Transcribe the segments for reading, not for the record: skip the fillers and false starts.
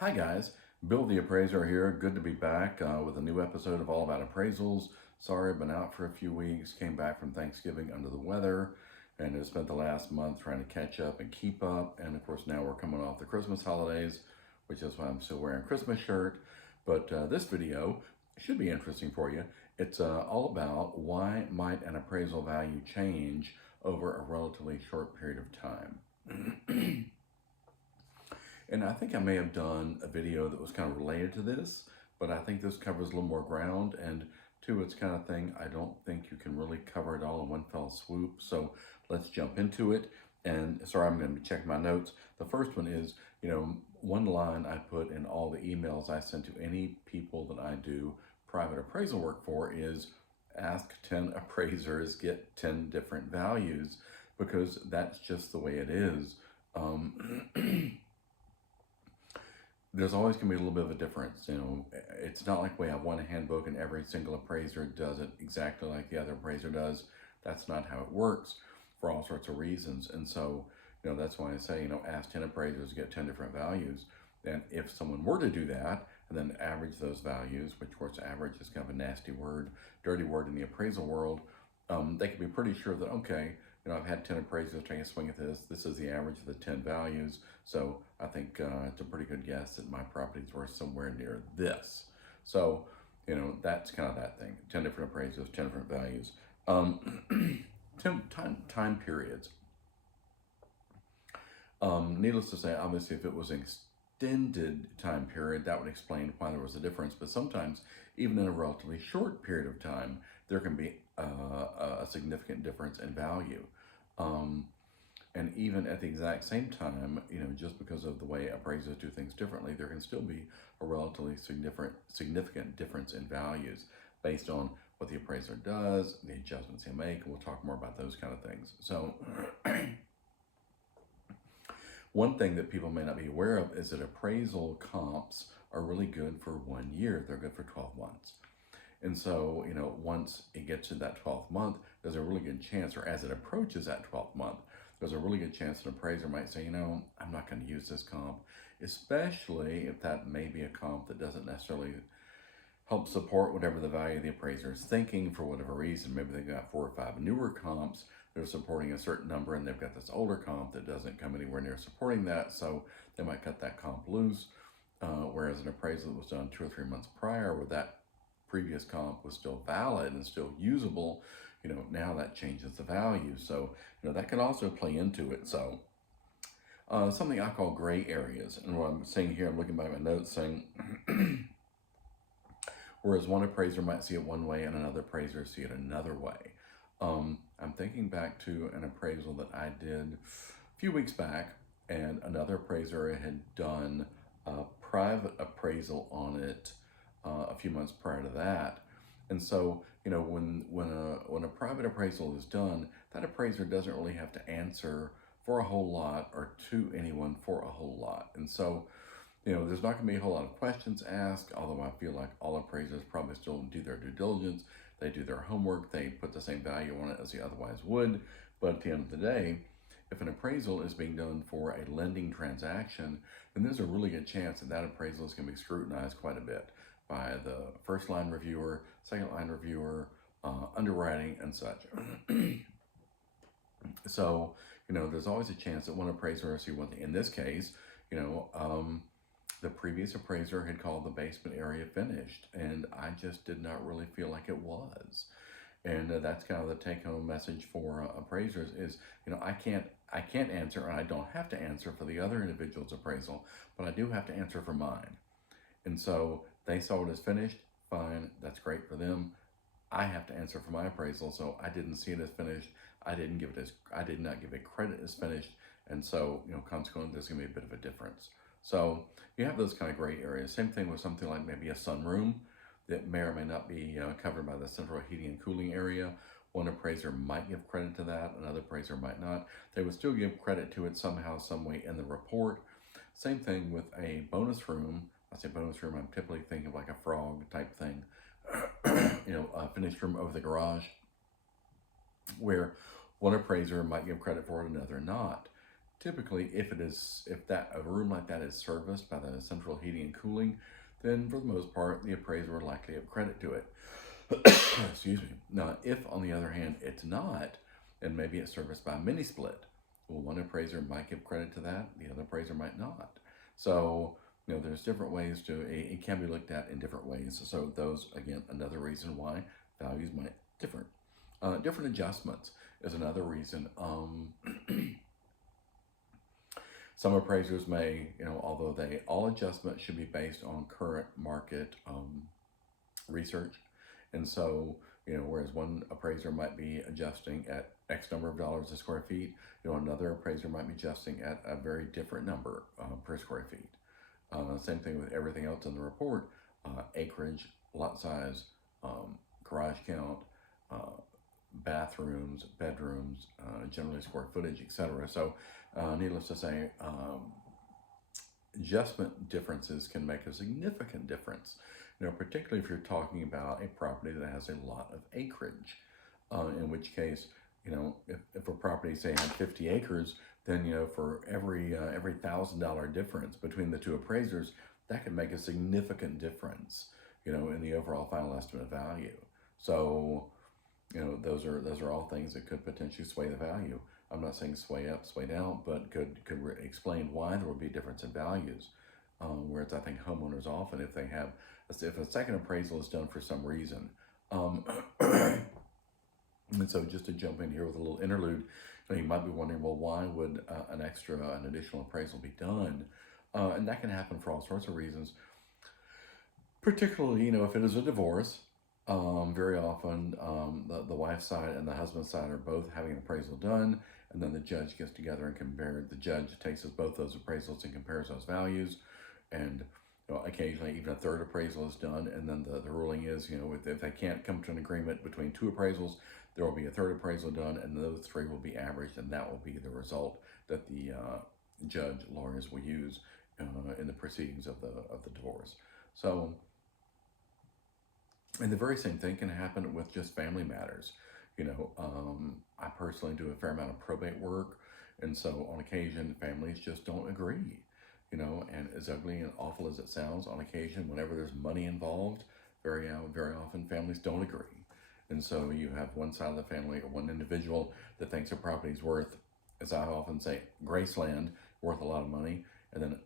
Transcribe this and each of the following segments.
Hi guys, Bill the Appraiser here. Good to be back with a new episode of All About Appraisals. Sorry I've been out for a few weeks, came back from Thanksgiving under the weather, and have spent the last month trying to catch up and keep up. And of course now we're coming off the Christmas holidays, which is why I'm still wearing a Christmas shirt. But this video should be interesting for you. It's all about why might an appraisal value change over a relatively short period of time. And I think I may have done a video that was kind of related to this, but I think this covers a little more ground, and two, it's kind of thing I don't think you can really cover it all in one fell swoop. So let's jump into it. And sorry, I'm going to be checking my notes. The first one is, one line I put in all the emails I send to any people that I do private appraisal work for is ask 10 appraisers, get 10 different values, because that's just the way it is. There's always going to be a little bit of a difference. It's not like we have one handbook and every single appraiser does it exactly like the other appraiser does. That's not how it works for all sorts of reasons. And so, that's why I say, ask 10 appraisers to get 10 different values. And if someone were to do that and then average those values, which of course average is kind of a nasty word, dirty word in the appraisal world, they can be pretty sure that, okay, I've had 10 appraisers take a swing at this. This is the average of the 10 values. So I think it's a pretty good guess that my property's worth somewhere near this. So, that's kind of that thing. 10 different appraisals, 10 different values. 10 time periods. Needless to say, obviously, if it was an extended time period, that would explain why there was a difference. But sometimes, even in a relatively short period of time, there can be a significant difference in value. And even at the exact same time, just because of the way appraisers do things differently, there can still be a relatively significant difference in values based on what the appraiser does, the adjustments they make, and we'll talk more about those kind of things. So one thing that people may not be aware of is that appraisal comps are really good for 1 year. They're good for 12 months. And so, once it gets to that 12th month, there's a really good chance, or as it approaches that 12th month, there's a really good chance an appraiser might say, I'm not going to use this comp, especially if that may be a comp that doesn't necessarily help support whatever the value of the appraiser is thinking for whatever reason. Maybe they've got 4 or 5 newer comps that are supporting a certain number, and they've got this older comp that doesn't come anywhere near supporting that, so they might cut that comp loose, whereas an appraisal that was done 2 or 3 months prior where that previous comp was still valid and still usable, now that changes the value. So, that can also play into it. So, something I call gray areas. And what I'm saying here, I'm looking by my notes saying, whereas one appraiser might see it one way and another appraiser see it another way. I'm thinking back to an appraisal that I did a few weeks back, and another appraiser had done a private appraisal on it a few months prior to that. And so, when a private appraisal is done, that appraiser doesn't really have to answer for a whole lot or to anyone for a whole lot. And so, there's not going to be a whole lot of questions asked, although I feel like all appraisers probably still do their due diligence. They do their homework. They put the same value on it as they otherwise would. But at the end of the day, if an appraisal is being done for a lending transaction, then there's a really good chance that that appraisal is going to be scrutinized quite a bit by the first line reviewer, second line reviewer, underwriting, and such. So, there's always a chance that one appraiser will see one thing. In this case, the previous appraiser had called the basement area finished, and I just did not really feel like it was. And that's kind of the take-home message for appraisers is, I can't answer, and I don't have to answer for the other individual's appraisal, but I do have to answer for mine. And so they saw it as finished, fine, that's great for them. I have to answer for my appraisal, so I didn't see it as finished. I did not give it credit as finished, and so consequently, there's going to be a bit of a difference. So you have those kind of gray areas. Same thing with something like maybe a sunroom that may or may not be covered by the central heating and cooling area. One appraiser might give credit to that, another appraiser might not. They would still give credit to it somehow, some way in the report. Same thing with a bonus room. I say bonus room, I'm typically thinking of like a frog type thing, a finished room over the garage, where one appraiser might give credit for it, another not. typically, if that a room like that is serviced by the central heating and cooling, then for the most part, the appraiser would likely have credit to it. Excuse me. Now, if on the other hand it's not, and maybe it's serviced by a mini split, well, one appraiser might give credit to that, the other appraiser might not. So, there's different ways it can be looked at in different ways. So, those, again, another reason why values might differ. Different adjustments is another reason. Some appraisers may, although all adjustments should be based on current market research. And so, whereas one appraiser might be adjusting at X number of dollars a square feet, another appraiser might be adjusting at a very different number per square feet. Same thing with everything else in the report, acreage, lot size, garage count, bathrooms, bedrooms, generally square footage, etc. So, needless to say, adjustment differences can make a significant difference. Particularly if you're talking about a property that has a lot of acreage, in which case, if a property say had 50 acres, then for every $1,000 difference between the two appraisers, that could make a significant difference, in the overall final estimate of value. So, those are all things that could potentially sway the value. I'm not saying sway up, sway down, but could explain why there would be a difference in values. Whereas I think homeowners often, if a second appraisal is done for some reason, and so just to jump in here with a little interlude, you might be wondering, well, why would an additional appraisal be done? And that can happen for all sorts of reasons. Particularly, if it is a divorce, very often the wife's side and the husband's side are both having an appraisal done, and then the judge gets together and the judge takes both those appraisals and compares those values, and occasionally even a third appraisal is done, and then the ruling is, if they can't come to an agreement between two appraisals, there will be a third appraisal done, and those three will be averaged, and that will be the result that the lawyers will use in the proceedings of the divorce. So, and the very same thing can happen with just family matters. I personally do a fair amount of probate work, and so on occasion, families just don't agree. And as ugly and awful as it sounds, on occasion, whenever there's money involved, very often families don't agree. And so you have one side of the family or one individual that thinks a property is worth, as I often say, Graceland, worth a lot of money, and then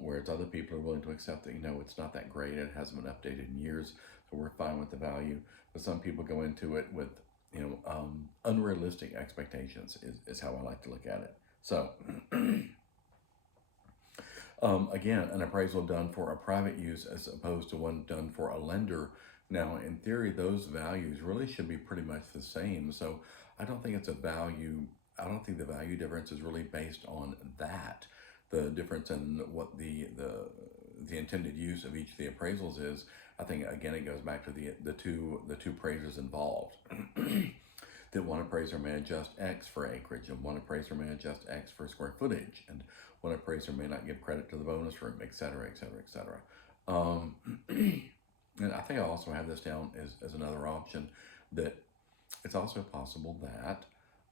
whereas other people are willing to accept that, it's not that great, it hasn't been updated in years, so we're fine with the value. But some people go into it with, unrealistic expectations is how I like to look at it. So, again, an appraisal done for a private use as opposed to one done for a lender. Now, in theory, those values really should be pretty much the same. So I don't think the value difference is really based on that. The difference in what the intended use of each of the appraisals is, I think, again, it goes back to the two appraisers involved. That one appraiser may adjust X for acreage, and one appraiser may adjust X for square footage, and one appraiser may not give credit to the bonus room, et cetera, et cetera, et cetera. And I think I also have this down as another option, that it's also possible that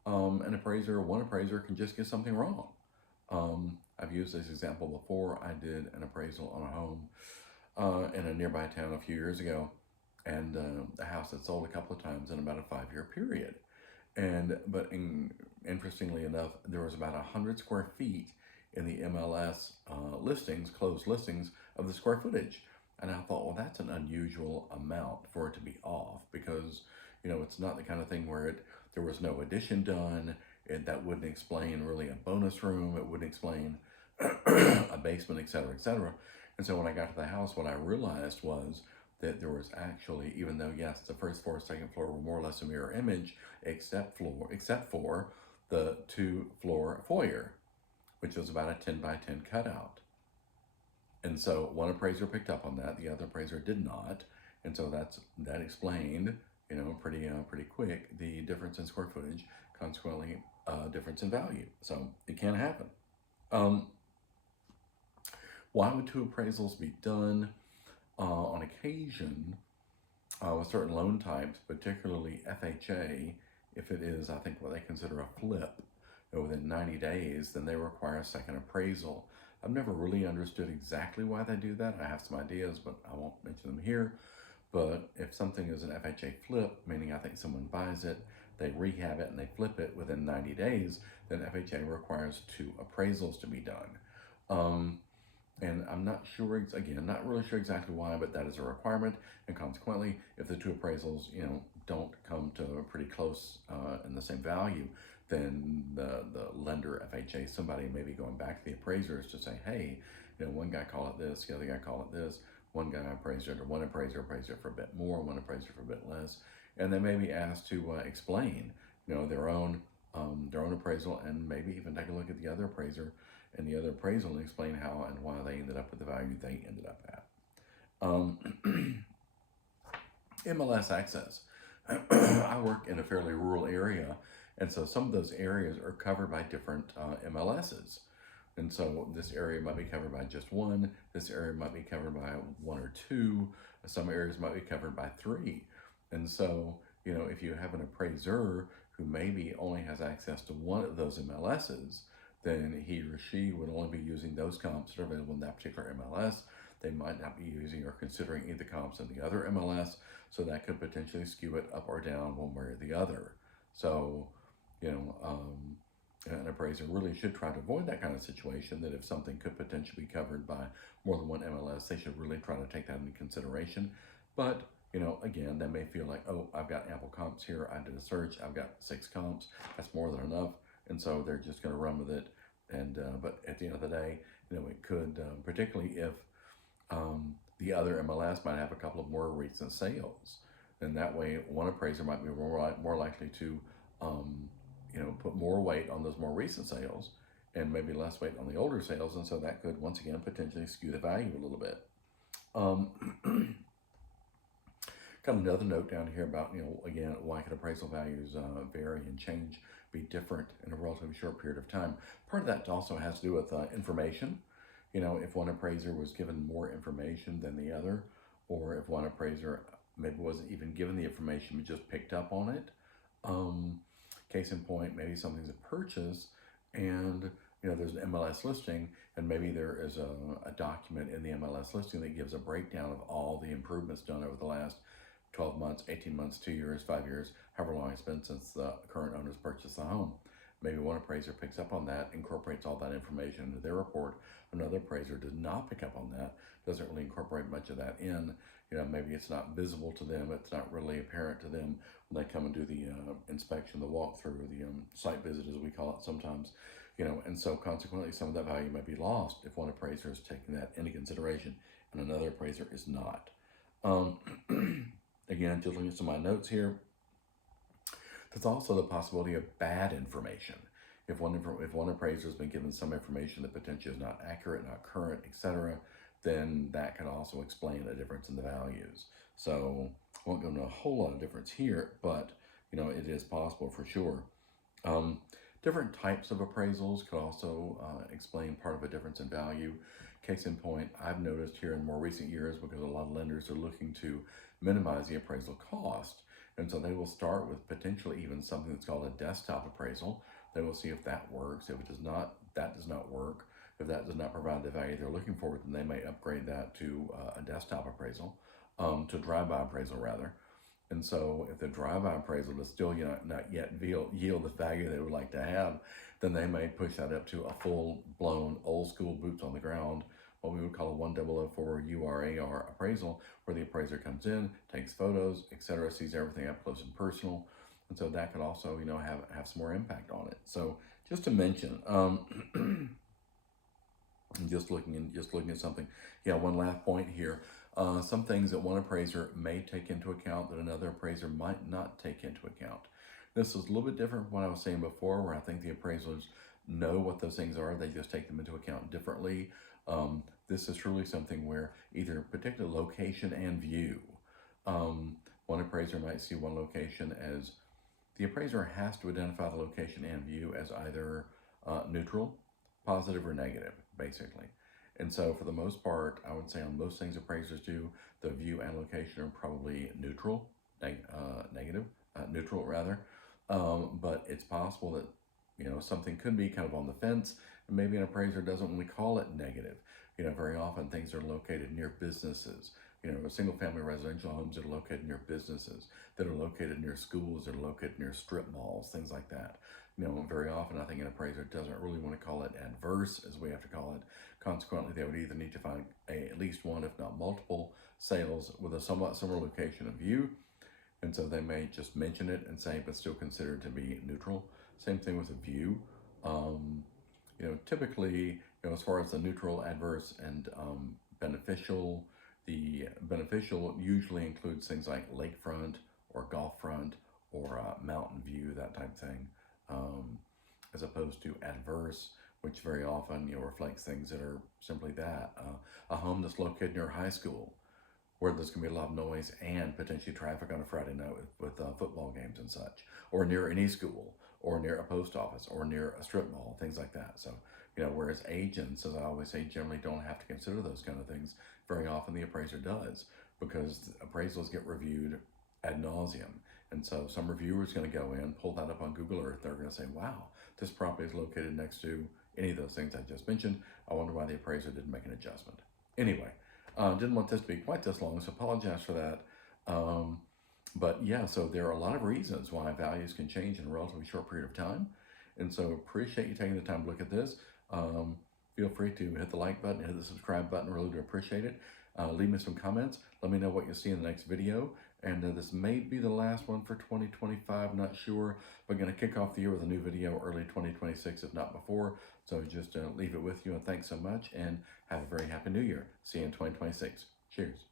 one appraiser can just get something wrong. I've used this example before. I did an appraisal on a home in a nearby town a few years ago, and the house had sold a couple of times in about a 5-year period. But interestingly enough, there was about 100 square feet in the MLS closed listings of the square footage. And I thought, well, that's an unusual amount for it to be off, because, it's not the kind of thing where there was no addition done. That wouldn't explain really a bonus room. It wouldn't explain a basement, et cetera, et cetera. And so when I got to the house, what I realized was that there was actually, even though, yes, the first floor, second floor were more or less a mirror image, except for the 2-floor foyer, which was about a 10 by 10 cutout. And so one appraiser picked up on that, the other appraiser did not. And so that explained, pretty quick, the difference in square footage, consequently, difference in value. So it can happen. Why would two appraisals be done? On occasion, with certain loan types, particularly FHA, if it is, I think, what they consider a flip, and within 90 days, then they require a second appraisal. I've never really understood exactly why they do that. I have some ideas, but I won't mention them here. But if something is an FHA flip, meaning I think someone buys it, they rehab it, and they flip it within 90 days, then FHA requires two appraisals to be done. Um, and I'm not sure, again, not really sure exactly why, but that is a requirement. And consequently, if the two appraisals, don't come to pretty close in the same value, then the lender, FHA, somebody may be going back to the appraisers to say, hey, one guy called it this, the other guy called it this. One guy appraised it, or one appraiser appraised it for a bit more, one appraiser for a bit less, and they may be asked to explain, their own appraisal, and maybe even take a look at the other appraiser and the other appraisal and explain how and why they ended up with the value they ended up at. MLS access. I work in a fairly rural area, and so some of those areas are covered by different MLSs. And so this area might be covered by just one, this area might be covered by one or two, some areas might be covered by three. And so, if you have an appraiser who maybe only has access to one of those MLSs, then he or she would only be using those comps that are available in that particular MLS. They might not be using or considering either comps in the other MLS, so that could potentially skew it up or down one way or the other. So, an appraiser really should try to avoid that kind of situation, that if something could potentially be covered by more than one MLS, they should really try to take that into consideration. But, again, they may feel like, oh, I've got ample comps here. I did a search. I've got 6 comps. That's more than enough. And so they're just going to run with it. And but at the end of the day, it could, particularly if the other MLS might have a couple of more recent sales. And that way, one appraiser might be more likely to put more weight on those more recent sales and maybe less weight on the older sales. And so that could, once again, potentially skew the value a little bit. Got another note down here about, again, why can appraisal values vary and change, be different in a relatively short period of time. Part of that also has to do with information. If one appraiser was given more information than the other, or if one appraiser maybe wasn't even given the information but just picked up on it. Case in point, maybe something's a purchase and there's an MLS listing, and maybe there is a document in the MLS listing that gives a breakdown of all the improvements done over the last 12 months, 18 months, 2 years, 5 years, however long it's been since the current owners purchased the home. Maybe one appraiser picks up on that, incorporates all that information into their report. Another appraiser does not pick up on that, doesn't really incorporate much of that in. Maybe it's not visible to them, it's not really apparent to them when they come and do the inspection, the walkthrough, the site visit, as we call it sometimes. And so consequently, some of that value may be lost if one appraiser is taking that into consideration and another appraiser is not. Again, just looking at some of my notes here, there's also the possibility of bad information. If one appraiser has been given some information that potentially is not accurate, not current, etc., then that could also explain a difference in the values. So I won't go into a whole lot of difference here, but it is possible for sure. Different types of appraisals could also explain part of a difference in value. Case in point, I've noticed here in more recent years, because a lot of lenders are looking to minimize the appraisal cost, and so they will start with potentially even something that's called a desktop appraisal. They will see if that works. If it does not, that does not work. If that does not provide the value they're looking for, then they may upgrade that to a desktop appraisal, to drive-by appraisal rather. And so if the drive-by appraisal does still not yet yield the value they would like to have, then they may push that up to a full-blown old-school boots on the ground, what we would call a 1004 URAR appraisal, where the appraiser comes in, takes photos, etc., sees everything up close and personal. And so that could also, have some more impact on it. So just to mention, just looking at something. One last point here. Some things that one appraiser may take into account that another appraiser might not take into account. This is a little bit different from what I was saying before, where I think the appraisers know what those things are. They just take them into account differently. This is truly something where either particular location and view. One appraiser might see one location as, the appraiser has to identify the location and view as either neutral, positive, or negative, basically. And so for the most part, I would say on most things appraisers do, the view and location are probably neutral, neutral rather. But it's possible that, something could be kind of on the fence, and maybe an appraiser doesn't want to call it negative. Very often things are located near businesses. Single family residential homes that are located near businesses, that are located near schools, that are located near strip malls, things like that. Very often I think an appraiser doesn't really want to call it adverse, as we have to call it. Consequently, they would either need to find at least one, if not multiple, sales with a somewhat similar location of view. And so they may just mention it and say, but still consider it to be neutral. Same thing with a view. Typically, as far as the neutral, adverse, and beneficial, the beneficial usually includes things like lakefront or golf front or mountain view, that type of thing, as opposed to adverse, which very often reflects things that are simply that. A home that's located near a high school, where there's going to be a lot of noise and potentially traffic on a Friday night with football games and such, or near any school, or near a post office, or near a strip mall, things like that. So, whereas agents, as I always say, generally don't have to consider those kind of things, very often the appraiser does, because appraisals get reviewed ad nauseum. And so some reviewer is going to go in, pull that up on Google Earth, they're going to say, wow, this property is located next to any of those things I just mentioned. I wonder why the appraiser didn't make an adjustment. Anyway, didn't want this to be quite this long, so apologize for that. But yeah, so there are a lot of reasons why values can change in a relatively short period of time. And so appreciate you taking the time to look at this. Feel free to hit the like button, hit the subscribe button, really do appreciate it. Leave me some comments. Let me know what you'll see in the next video. And this may be the last one for 2025, not sure. But going to kick off the year with a new video early 2026, if not before. So just leave it with you, and thanks so much, and have a very happy new year. See you in 2026. Cheers.